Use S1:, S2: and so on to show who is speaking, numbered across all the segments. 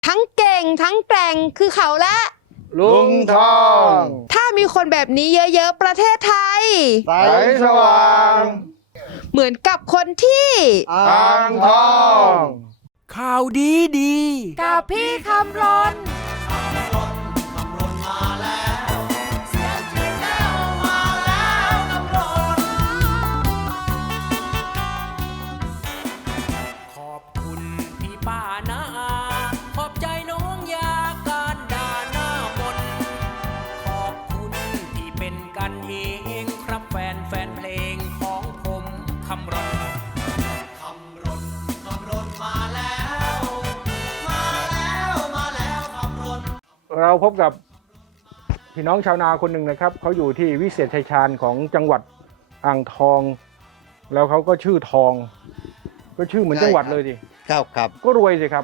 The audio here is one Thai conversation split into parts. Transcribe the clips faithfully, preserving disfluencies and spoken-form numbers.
S1: ทั้งเก่งทั้งแกร่งคือเขาและ
S2: ลุงทอง
S1: ถ้ามีคนแบบนี้เยอะๆประเทศไทย
S2: ใสสว่าง
S1: เหมือนกับคนที่
S2: อ่างทอง
S3: ข่าวดีดี
S1: กับพี่คำรน
S3: ขอบคุณพี่ป้านาอาขอบใจน้องยาการด่าหน้ามนขอบคุณที่เป็นกันเองครับแฟนแฟนเพลงของผมคำรณคำรณคำรณมาแล้วมาแล้วมาแล้วคำรณ
S2: เราพบกับพี่น้องชาวนาคนหนึ่งนะครับเขาอยู่ที่วิเศษชัยชาญของจังหวัดอ่างทอง แล้วเขาก็ชื่อทอง ก็ชื่อเหมือนจังหวัดเลยดิ
S4: ครับครับ
S2: ก็รวยสิครับ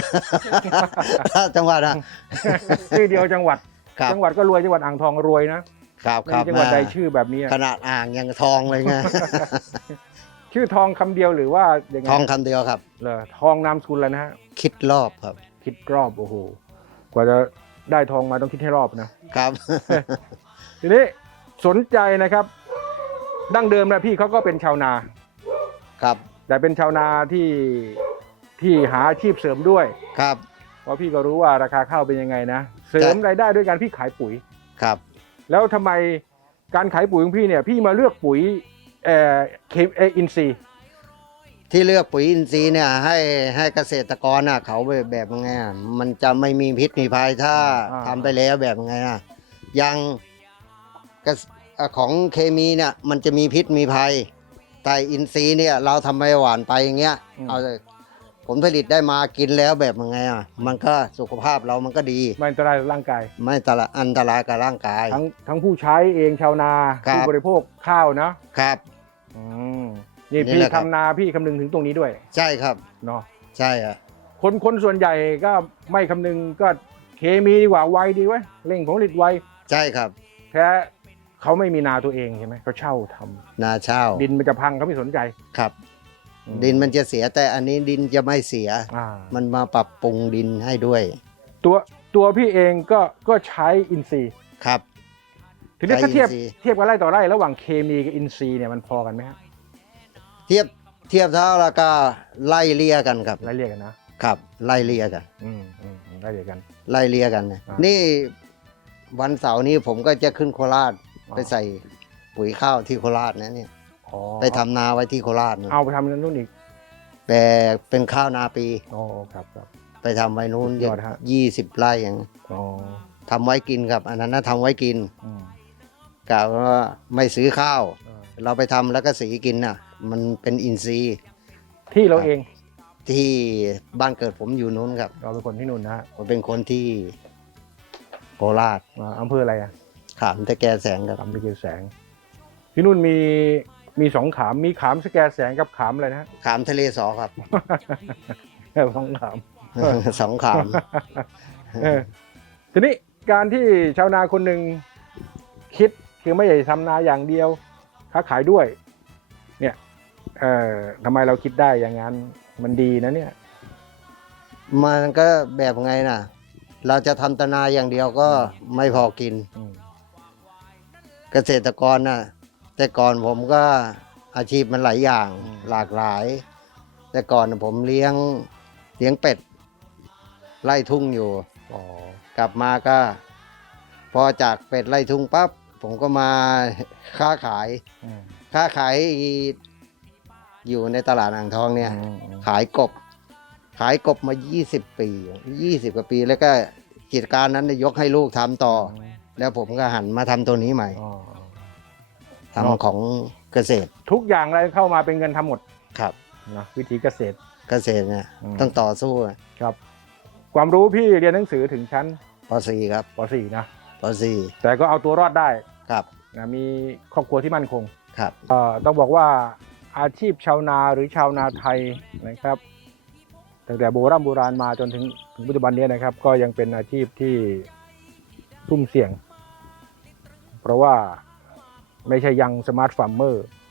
S4: จังหวัดอะ
S2: ชื่อเดียวจังหวัด
S4: ครับ
S2: จังหวัดก็รวยจังหวัดอ่างทองรวยนะครับ ไม่
S4: ครั
S2: มี
S4: บ
S2: จังหวัดใด
S4: มา
S2: ชื่อแบบนี้อะ
S4: ขนาดอ่างยังทองเลยไง
S2: ชื่อทองคำเดียวหรือว่ายังไง
S4: ทองคำเดียวครับ
S2: เหรอทองนามสกุลแล้วนะฮะ
S4: คิดรอบครับ
S2: คิดรอบโอ้โหกว่าจะได้ทองมาต้องคิดให้รอบนะครับ ทีนี้สนใจนะครับ ดั้งเดิมนะพี่เขาก็เป็นชาวนา
S4: ครับ
S2: แต่เป็นชาวนาที่ที่หาอาชีพเสริมด้วย
S4: ครับ
S2: เพราะพี่ก็รู้ว่าราคาข้าวเป็นยังไงนะเสริมรายได้ด้วยการพี่ขายปุ๋ย
S4: ครับ
S2: แล้วทำไมการขายปุ๋ยของพี่เนี่ยพี่มาเลือกปุ๋ยเอ่อเคมเออินซีย์
S4: ที่เลือกปุ๋ยอินทรีย์เนี่ยให้ให้เกษตรกรน่ะเขาแบบแบบยังไงอะมันจะไม่มีพิษมีภัยถ้าทำไปแล้วแบบยังไงอะอย่างกระอ่ะของเคมีเนี่ยมันจะมีพิษมีภัย แต่อินทรีย์เนี่ยเราทำไปหวานไปอย่างเงี้ยเอาผลผลิตได้มากินแล้วแบบยังไงอ่ะมันก็สุขภาพเรามันก็ดี
S2: มันอันตรายต่อร่างกาย
S4: ไม่ตละอันตรายกับร่างกาย
S2: ทั้งทั้งผู้ใช้เองชาวนา
S4: ครับ
S2: ผู้บริโภคข้าวนะครับ อืมนี่
S4: นี่
S2: พี่
S4: แหละครับ
S2: ทำนาพี่คำนึงถึงตรงนี้ด้วย
S4: ใช่ครับ
S2: เนาะ
S4: ใช่อ่ะ
S2: คนคนส่วนใหญ่ก็ไม่คำนึงก็เคมีดีกว่าไวดีไว้ยเร่งผลผลิตไว
S4: ใช่ครับ
S2: แท้เขาไม่มีนาตัวเองใช่ไหมเขาเช่าทำ
S4: นาเช่า
S2: ดินมันจะพังเขาไม่สนใจ
S4: ครับ
S2: อืม
S4: ดินมันจะเสียแต่อันนี้ดินจะไม่เสีย
S2: อ่า
S4: มันมาปรับปรุงดินให้ด้วย
S2: ตัวตัวพี่เองก็ก็ใช้อินทรีย์
S4: ครับ
S2: ทีนี้ถ้าเทียบ
S4: ใช้อินทรีย์
S2: เทียบกันไร่ต่อไร่ระหว่างเคมีกับอินทรีย์เนี่ยมันพอกันไหมฮะ
S4: เทียบเทียบเท่าแล้วก็ไล่เลี่ยกันครับ
S2: ไล่เรียกกันนะครับ
S4: ไล่เลี่ยกัน
S2: อืมอืมอืมไล่เรียกกัน
S4: ไล่เลี่ยกันนะ
S2: อ่านี่
S4: นี่วันเสาร์นี้ผมก็จะขึ้นโคราช
S2: อ๋อ
S4: ไปใส่ปุ๋ยข้าวที่โคราชนะเนี่ย
S2: อ๋อ
S4: ไปทำนาไว้ที่โคราชนะ
S2: เอาไปทำนั่นนู่นอีก
S4: แต่เป็นข้าวนาปี
S2: อ๋อครับครับ
S4: ไปทำไว้นู้น
S2: สุดยอดฮะ
S4: ยี่สิบไร่อย่าง
S2: อ๋อ
S4: ทำไว้กินครับ อันนั้นนะทำไว้กิน
S2: อืม
S4: กะว่าไม่ซื้อข้าว
S2: อ่า
S4: เราไปทำแล้วก็สีกินน่ะ มันเป็นอินทรีย์
S2: ที่เราเอง
S4: ที่บ้านเกิดผมอยู่นู้นครับ
S2: เราเป็นคนที่นู่นนะฮะ
S4: ผมเป็นคนที่โคราช
S2: อ่าอำเภออะไรอ่ะ
S4: ขามตะแกแสงครับ
S2: ขามตะเกียบแสง ที่นู่นมีมีสองขามมีขามสแกแสงกับขามอะไรนะฮะ
S4: ขามทะเลสอครับ
S2: สองขาม
S4: สองขาม
S2: เออทีนี้การที่ชาวนาคนหนึ่งคิดคือไม่ใช่ทำนาอย่างเดียวค้าขายด้วย เนี่ยเอ่อทำไมเราคิดได้อย่างนั้นมันดีนะเนี่ย
S4: มันก็แบบไงน่ะ เราจะทำตนาอย่างเดียวก็ไม่พอกิน
S2: อืม
S4: เกษตรกรน่ะ แต่ก่อนผมก็อาชีพมันหลายอย่างหลากหลาย แต่ก่อนผมเลี้ยงเลี้ยงเป็ดไล่ทุ่งอยู่
S2: อ๋อก
S4: ลับมาก็ พอจากเป็ดไล่ทุ่งปั๊บผมก็มาค้าขาย
S2: อืม
S4: ค้าขายอยู่ในตลาดอ่างทองเนี่ย
S2: อืมอืม
S4: ขายกบ ขายกบมายี่สิบปียี่สิบกว่าปี แล้วก็กิจการนั้นยกให้ลูกทำต่อ แล้วผมก็หันมาทำตัวนี้ใหม่
S2: อ๋อ
S4: ทำของเกษตร
S2: ทุกอย่างอะไรเข้ามาเป็นเงินทำหมด
S4: ครับ
S2: นะวิธีเกษตร
S4: เกษตรเนี่ย
S2: อืม
S4: ต้องต่อสู้อะ
S2: ครับ ความรู้พี่เรียนหนังสือถึงชั้น
S4: ปอสี่ครับ
S2: ป .สี่ นะ
S4: ปอสี่
S2: แต่ก็เอาตัวรอดได้
S4: ครับ
S2: นะมีครอบครัวที่มั่นคง
S4: ครับ
S2: เอ่อต้องบอกว่าอาชีพชาวนาหรือชาวนาไทยนะครับตั้งแต่โบราณโบราณมาจนถึงถึงปัจจุบันนี้นะครับ ก็ยังเป็นอาชีพที่ซุ่มเสี่ยง เพราะว่าไม่ใช่ยังสมาร์ทฟาร์มเมอร์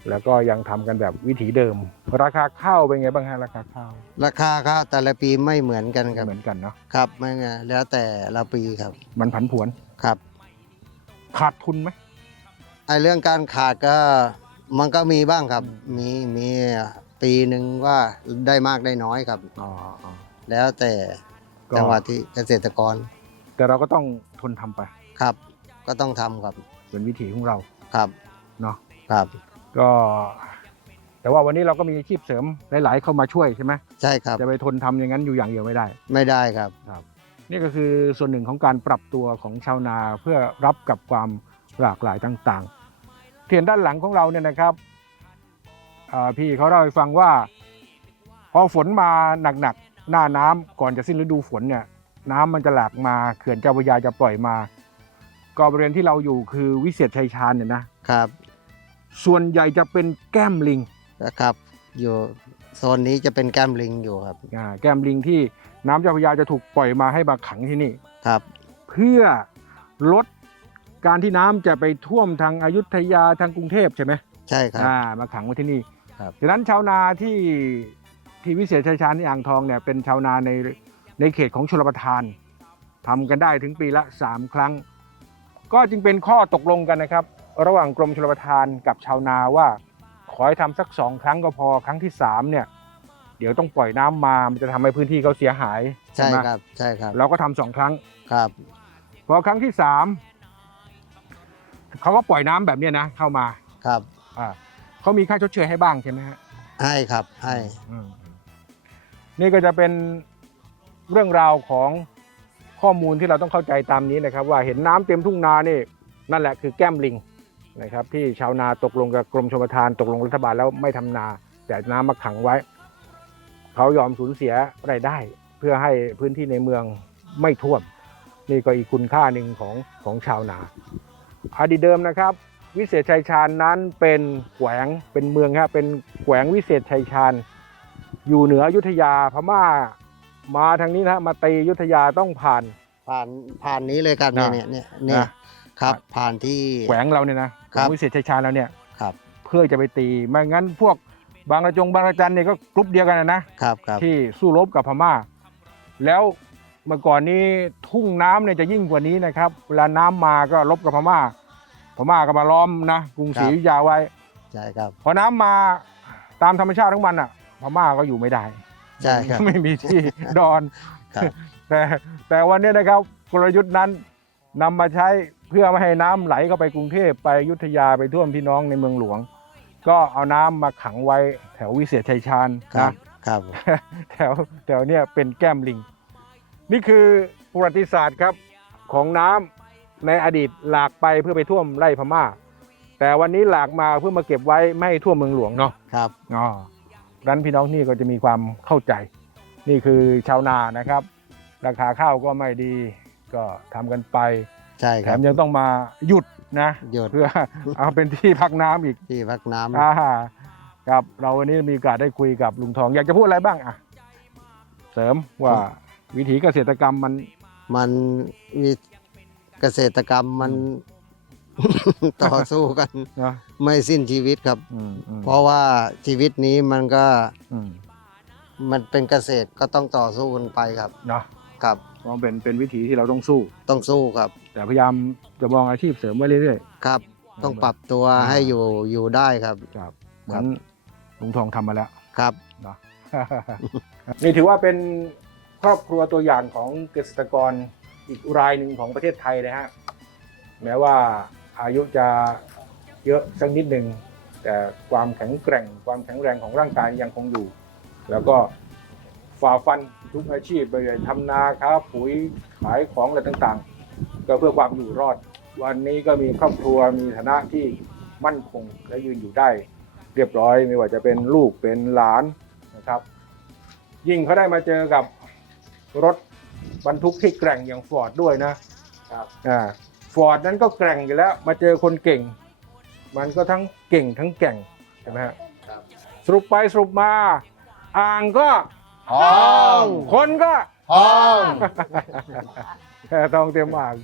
S2: แล้วก็ยังทำกันแบบวิถีเดิม ราคาข้าวเป็นไงบ้างฮะราคาข้าว
S4: ราคาข้าวแต่ละปีไม่เหมือนกันครับ
S2: เหมือนกันเนาะ
S4: ครับไม่ไงแล้วแต่ละปีครับ
S2: มันผันผวน
S4: ครับ
S2: ขาดทุนไหม
S4: ไอเรื่องการขาดก็มันก็มีบ้างครับ มีมีปีหนึ่งว่าได้มากได้น้อยครับ
S2: อ๋ออ๋อ
S4: แล้วแต่
S2: ก็
S4: จังหวัดที่เกษตรกร
S2: แต่เราก็ต้องทนทำไป
S4: ครับ ก็ต้องทำครับ
S2: เป็นวิถีของเรา
S4: ครับ
S2: เนาะ
S4: ครับ
S2: ก็ แต่ว่าวันนี้เราก็มีอาชีพเสริมหลายๆเข้ามาช่วยใช่ไหม
S4: ใช่ครับ
S2: จะไปทนทำอย่างนั้นอยู่อย่างเดียวไม่ได้
S4: ไม่ได้ครับ
S2: นี่ก็คือส่วนหนึ่งของการปรับตัวของชาวนาเพื่อรับกับความหลากหลายต่างๆที่เห็นด้านหลังของเราเนี่ยนะครับอ่าพี่เขาเล่าให้ฟังว่า พอฝนมาหนักๆหน้าน้ำก่อนจะสิ้นฤดูฝนเนี่ยน้ำมันจะหลากมาเขื่อนเจ้าพระยาจะปล่อยมา ก็บริเวณที่เราอยู่คือวิเศษชัยชาญเนี่ยนะครับ ส่วนใหญ่จะเป็นแก้มลิง
S4: นะครับ อยู่โซนนี้จะเป็นแก้มลิงอยู่ครับ
S2: อ่าแก้มลิงที่น้ำเจ้าพระยาจะถูกปล่อยมาให้มาขังที่นี่
S4: ครับ
S2: เพื่อลดการที่น้ำจะไปท่วมทางอยุธยาทางกรุงเทพใช่ไหม
S4: ใช่ครับ
S2: อ่ามาขังไว้ที่นี่
S4: ครับ
S2: ฉะนั้นชาวนาที่ที่วิเศษชัยชาญที่อ่างทองเนี่ยเป็นชาวนาในในเขตของชลประทานทำกันได้ถึงปีละสามครั้ง ก็จึงเป็นข้อตกลงกันนะครับ ระหว่างกรมชลประทานกับชาวนาว่าขอให้ทำสักสองครั้งก็พอครั้งที่สามเนี่ยเดี๋ยวต้องปล่อยน้ำมามันจะทำให้พื้นที่เขาเสียหาย
S4: ใช่
S2: ไหม
S4: ครับ ใช่ครับ
S2: เราก็ทำสองครั้ง
S4: ครับ
S2: พอครั้งที่สามเขาก็ปล่อยน้ำแบบเนี้ยนะเข้ามา
S4: ครับ
S2: อ่าเขามีค่าชดเชยให้บ้างใช่ไหมฮะ
S4: ให้ครับ ให้
S2: อืมนี่ก็จะเป็นเรื่องราวของข้อมูลที่เราต้องเข้าใจตามนี้นะครับ ว่าเห็นน้ำเต็มทุ่งนานี่นั่นแหละคือแก้มลิงนะครับ ที่ชาวนาตกลงกับกรมชลประทานตกลงรัฐบาลแล้วไม่ทำนา แต่น้ำมาขังไว้ เขายอมสูญเสียรายได้ เพื่อให้พื้นที่ในเมืองไม่ท่วม นี่ก็อีกคุณค่าหนึ่งของของชาวนาอดีตเดิมนะครับ วิเศษชัยชาญนั้นเป็นแขวงเป็นเมืองครับเป็นแขวงวิเศษชัยชาญอยู่เหนืออยุธยาพม่ามาทางนี้นะมาตีอยุธยาต้องผ่าน
S4: ผ่านผ่านนี้เลยครับเนี่ย
S2: นะ
S4: เนี่ยเนี่ยเนี่ย
S2: นะครับ
S4: ผ่านที่
S2: แขวงเราเนี่ยนะแขวงวิเศษชัยชาญเราเนี่ย
S4: ครับ
S2: เพื่อจะไปตีไม่งั้นพวกบางระจงบางระจันเนี่ยก็กลุ่มเดียวกันนะนะ
S4: ครับครับ
S2: ที่สู้รบกับพม่า แล้วเมื่อก่อนนี้ทุ่งน้ำเนี่ยจะยิ่งกว่านี้นะครับ เวลาน้ำมาก็รบกับพม่า พม่าก็มาล้อมนะกรุงศรีอยุธยาไว้
S4: ใช่ครับ
S2: พอน้ำมาตามธรรมชาติของมันอ่ะ พม่าก็อยู่ไม่ได้
S4: ใช่ครับ
S2: ไม่มีที่ ดอน
S4: ครับ
S2: แต่แต่วันนี้นะครับกลยุทธ์นั้นนำมาใช้เพื่อไม่ให้น้ำไหลเข้าไปกรุงเทพไปอยุธยาไปท่วมพี่น้องในเมืองหลวง ก็เอาน้ำมาขังไว้แถววิเศษชัยชาญ
S4: ครับ
S2: นะครับ แถวแถวเนี้ยเป็นแก้มลิง นี่คือประวัติศาสตร์ครับของน้ำในอดีตหลากไปเพื่อไปท่วมไร่พม่า แต่วันนี้หลากมาเพื่อมาเก็บไว้ไม่ให้ท่วมเมืองหลวงเนาะ
S4: ครับ
S2: อ๋อดังนั้นพี่น้องนี่ก็จะมีความเข้าใจ นี่คือชาวนานะครับ ราคาข้าวก็ไม่ดี ก็ทำกันไป
S4: ใช่
S2: แถ
S4: ครับ
S2: มยังต้องมาหยุดนะ
S4: หยุด
S2: เพื่อ เอาเป็นที่พักน้ำอีก
S4: ที่พักน้ำ
S2: อ่าครับเราวันนี้มีโอกาสได้คุยกับลุงทอง อยากจะพูดอะไรบ้างอ่ะเสริมว่าวิถีเกษตรกรรมมัน
S4: มันมีเกษตรกรรมมัน ต่อสู้กัน
S2: เนาะ
S4: ไม่สิ้นชีวิตครับ
S2: อืมอืม
S4: เพราะว่าชีวิตนี้มันก็
S2: อืม
S4: มันเป็นเกษตรก็ต้องต่อสู้กันไปครับ
S2: เนาะ
S4: ครับ
S2: เพราะเป็นเป็นวิถีที่เราต้องสู้
S4: ต้องสู้ครับ
S2: แต่พยายามจะมองอาชีพเสริมไว้เรื่อย
S4: ครับ ต้องปรับตัว
S2: อ่า
S4: ให้อยู่อยู่ได้ครับ
S2: ๆครับเหมือนลุงทองทำมาแล้ว
S4: ครับ
S2: เนาะ นี่ถือว่าเป็นครอบครัวตัวอย่างของเกษตรกรอีกรายหนึ่งของประเทศไทยนะฮะแม้ว่าอายุจะเยอะสักนิดหนึ่งแต่ความแข็งแกร่งความแข็งแรงของร่างกายยังคงอยู่ แล้วก็ฝ่าฟันทุกอาชีพไปเลยทำนาค้าปุ๋ยขายของอะไรต่างๆ ก็เพื่อความอยู่รอด วันนี้ก็มีครอบครัวมีฐานะที่มั่นคงและยืนอยู่ได้เรียบร้อยไม่ว่าจะเป็นลูกเป็นหลานนะครับ ยิ่งเขาได้มาเจอกับรถบรรทุกที่แกร่งอย่างฟอร์ดด้วยนะครับอ่าฟอร์ดนั้นก็แกร่งอยู่แล้วมาเจอคนเก่ง มันก็ทั้งเก่งทั้งแกร่งใช่ไหมฮะสรุปไปสรุปมา อ่างก็
S4: ทอง
S2: คนก็
S4: ทอง
S2: แค่ทองเต็มอ่าง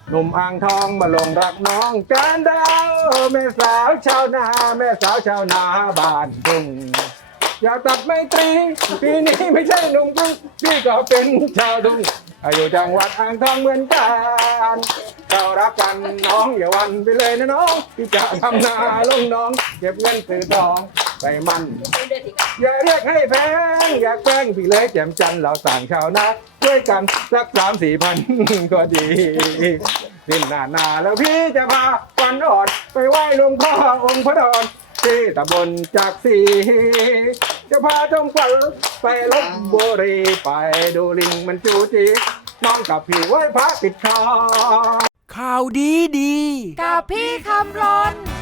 S2: หนุ่มอ่างทองมาหลงรักน้องการดาวแม่สาวชาวนาแม่สาวชาวนาบ้านทุ่งอยากตัดไมตรีปีนี้ไม่ใช่หนุ่มกรุงพี่ก็เป็นชาวทุ่งอยู่จังหวัดอ่างทองเหมือนกันเรารักกันน้องอย่าหวันไปเลยนะน้องพี่จะทำนาลงน้องเก็บเงินซื้อทองไปมันอย่าเรียกให้แพงอยากแพงพี่เลยแจ่มจันทร์เราต่างชาวนาด้วยกันสักสามสี่พันก็ดีสิ้นหน้าหนาแล้วพี่จะพาวันอ่อนไปไหว้หลวงพ่อองค์พระดอนที่ตำบลจากสีจะพาจงฝันไปลบบุรีไปดูลิงมันจูจีน้องกับพี่ไหว้พระปิดทอง
S3: ข่าวดีดี
S1: กับพี่คำรน